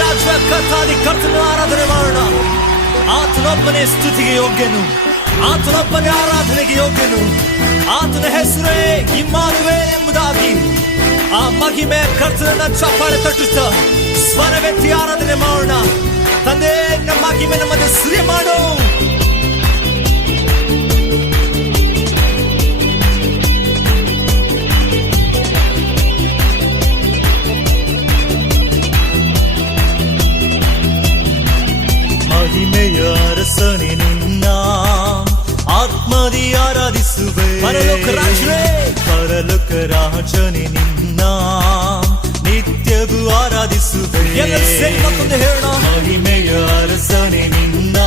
ರಾಜ ಕಥಾದಿ ಕರ್ತನ ಆರಾಧನೆ ಮಾಡೋಣ. ಆತನೊಬ್ಬನೇ ಸ್ತುತಿಗೆ ಯೋಗ್ಯನು, ಆತನೊಬ್ಬನೇ ಆರಾಧನೆಗೆ ಯೋಗ್ಯನು. ಆತನ ಹೆಸರೇ ಇಮ್ಮಾನುವೇಲ್ ಎಂಬುದಾಗಿ ಆ ಮಹಿಮೆ ಕರ್ತನನ್ನ ಚಪ್ಪಾಳೆ ತಟ್ಟುತ್ತಾ ಸ್ವರವೆತ್ತಿ ಆರಾಧನೆ ಮಾಡೋಣ. ತಂದೆ, ನಮ್ಮ ಮಹಿಮೆ ನಮ್ಮನ್ನು ಸಿರಿ ಮಾಡು. ಮಹಿಮೆಯ ಅರಸನೆ ನಿನ್ನ ಆತ್ಮದಿ ಆರಾಧಿಸುವೆ. ಪರಲೋಕ ರಾಜನೇ, ಪರಲೋಕ ರಾಜನೆ ನಿನ್ನ ನಿತ್ಯವೂ ಆರಾಧಿಸುವೆ. ಎಲ್ಲರೂ ಸೇರಿ ಮತ್ತೊಂದು ಹೇಳೋಣ. ಮಹಿಮೆಯ ಅರಸನೆ ನಿನ್ನ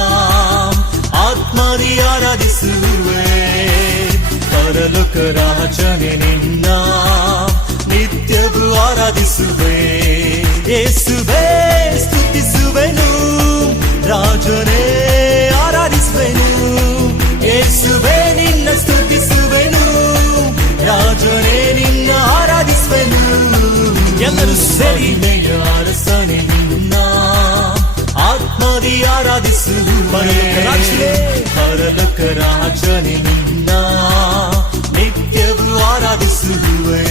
ಆತ್ಮದಿ ಆರಾಧಿಸುವೆ. ಪರಲೋಕ ರಾಜನೆ ನಿನ್ನ ನಿತ್ಯವೂ ಆರಾಧಿಸುವೆ. ಯೇಸುವೇ ಸ್ತುತಿಸುವೆನು, ರಾಜನೇ ಆರಾಧಿಸುವೆನು. ಯೇಸುವೇ ನಿನ್ನ ಸ್ತುತಿಸುವೆನು, ರಾಜನೇ ನಿನ್ನ ಆರಾಧಿಸುವೆನು. ಎಲ್ಲರೂ ಸೇರಿ ಅರಸನೆ ನಿನ್ನ ಆತ್ಮದಿ ಆರಾಧಿಸುವೆ. ಪರಲೋಕ ರಾಜನೇ ನಿನ್ನ ನಿತ್ಯವೂ ಆರಾಧಿಸುವೆ.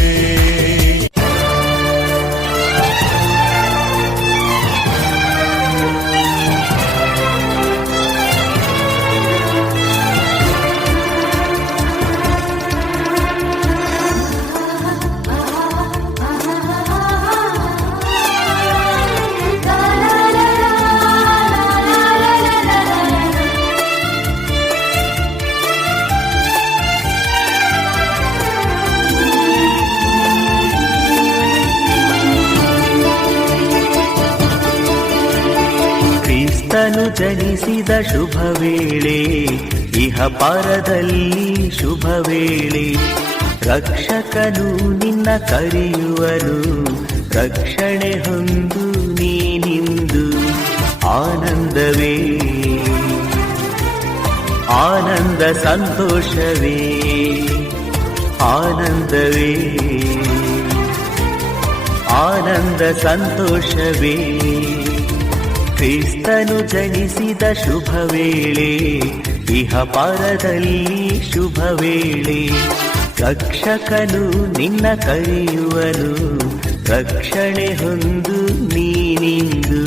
ಕ್ರಿಸ್ತನು ಜನಿಸಿದ ಶುಭ ವೇಳೆ, ಇಹ ಪರದಲ್ಲಿ ಶುಭ ವೇಳೆ. ರಕ್ಷಕನು ನಿನ್ನ ಕರೆಯುವನು, ರಕ್ಷಣೆ ಹೊಂದು ನೀನಿಂದು. ಆನಂದವೇ ಆನಂದ, ಸಂತೋಷವೇ ಆನಂದವೇ ಆನಂದ, ಸಂತೋಷವೇ. ಕ್ರಿಸ್ತನು ಜನಿಸಿದ ಶುಭ ವೇಳೆ, ಇಹ ಪರದಲ್ಲಿ ಶುಭ ವೇಳೆ. ರಕ್ಷಕನು ನಿನ್ನ ಕರೆಯುವನು, ರಕ್ಷಣೆ ಹೊಂದು ನೀನಿಂದು.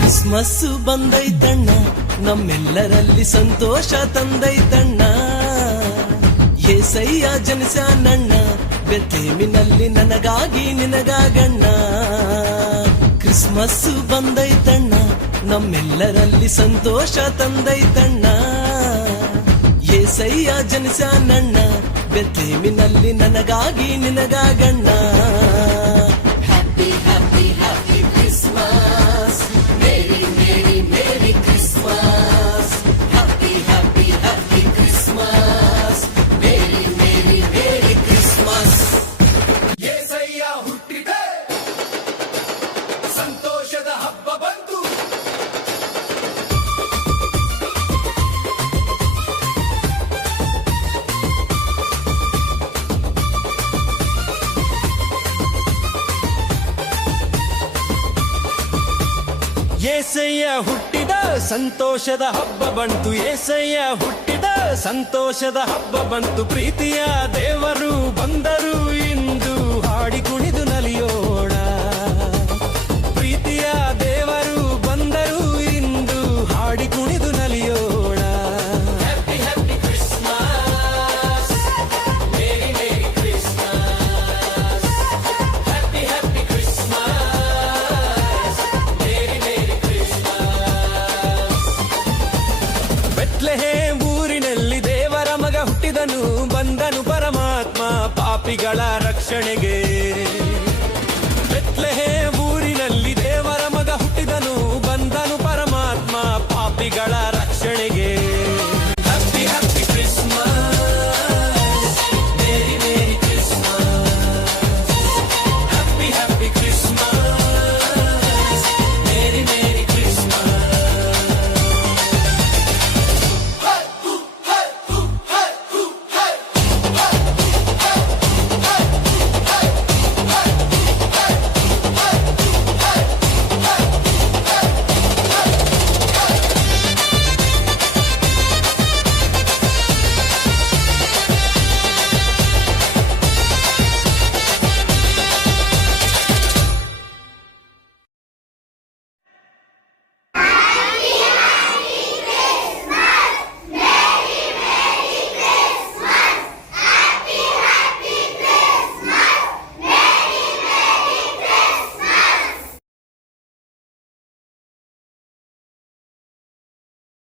ಕ್ರಿಸ್ಮಸ್ಸು ಬಂದೈತಣ್ಣ, ನಮ್ಮೆಲ್ಲರಲ್ಲಿ ಸಂತೋಷ ತಂದೈತಣ್ಣ. ಏಸಯ್ಯ ಜನಿಸ್ಯಾನಣ್ಣ, ಬೆತ್ಲೆಹೇಮಿನಲ್ಲಿ ನನಗಾಗಿ ನಿನಗಾಗಣ್ಣ. ಕ್ರಿಸ್ಮಸ್ಸು ಬಂದೈತಣ್ಣ, ನಮ್ಮೆಲ್ಲರಲ್ಲಿ ಸಂತೋಷ ತಂದೈತಣ್ಣ. ಏಸಯ್ಯ ಜನಿಸ್ಯಾನಣ್ಣ, ಬೆತ್ಲೆಹೇಮಿನಲ್ಲಿ ನನಗಾಗಿ ನಿನಗಾಗಣ್ಣ. Happy happy happy Christmas, merry merry merry Christmas. Happy happy happy Christmas, merry merry merry Christmas. Yesayya ಹುಟ್ಟಿದೆ, ಸಂತೋಷದ ಹಬ್ಬ ಬಂತು. యేಸಯ್ಯ ಹುಟ್ಟಿದ, ಸಂತೋಷದ ಹಬ್ಬ ಬಂತು. యేಸಯ್ಯ ಹುಟ್ಟಿದ, ಸಂತೋಷದ ಹಬ್ಬ ಬಂತು. ಪ್ರೀತಿಯ ದೇವರು ಬಂದರು ಇಂದು, ಹಾಡಿ ಕುಣಿ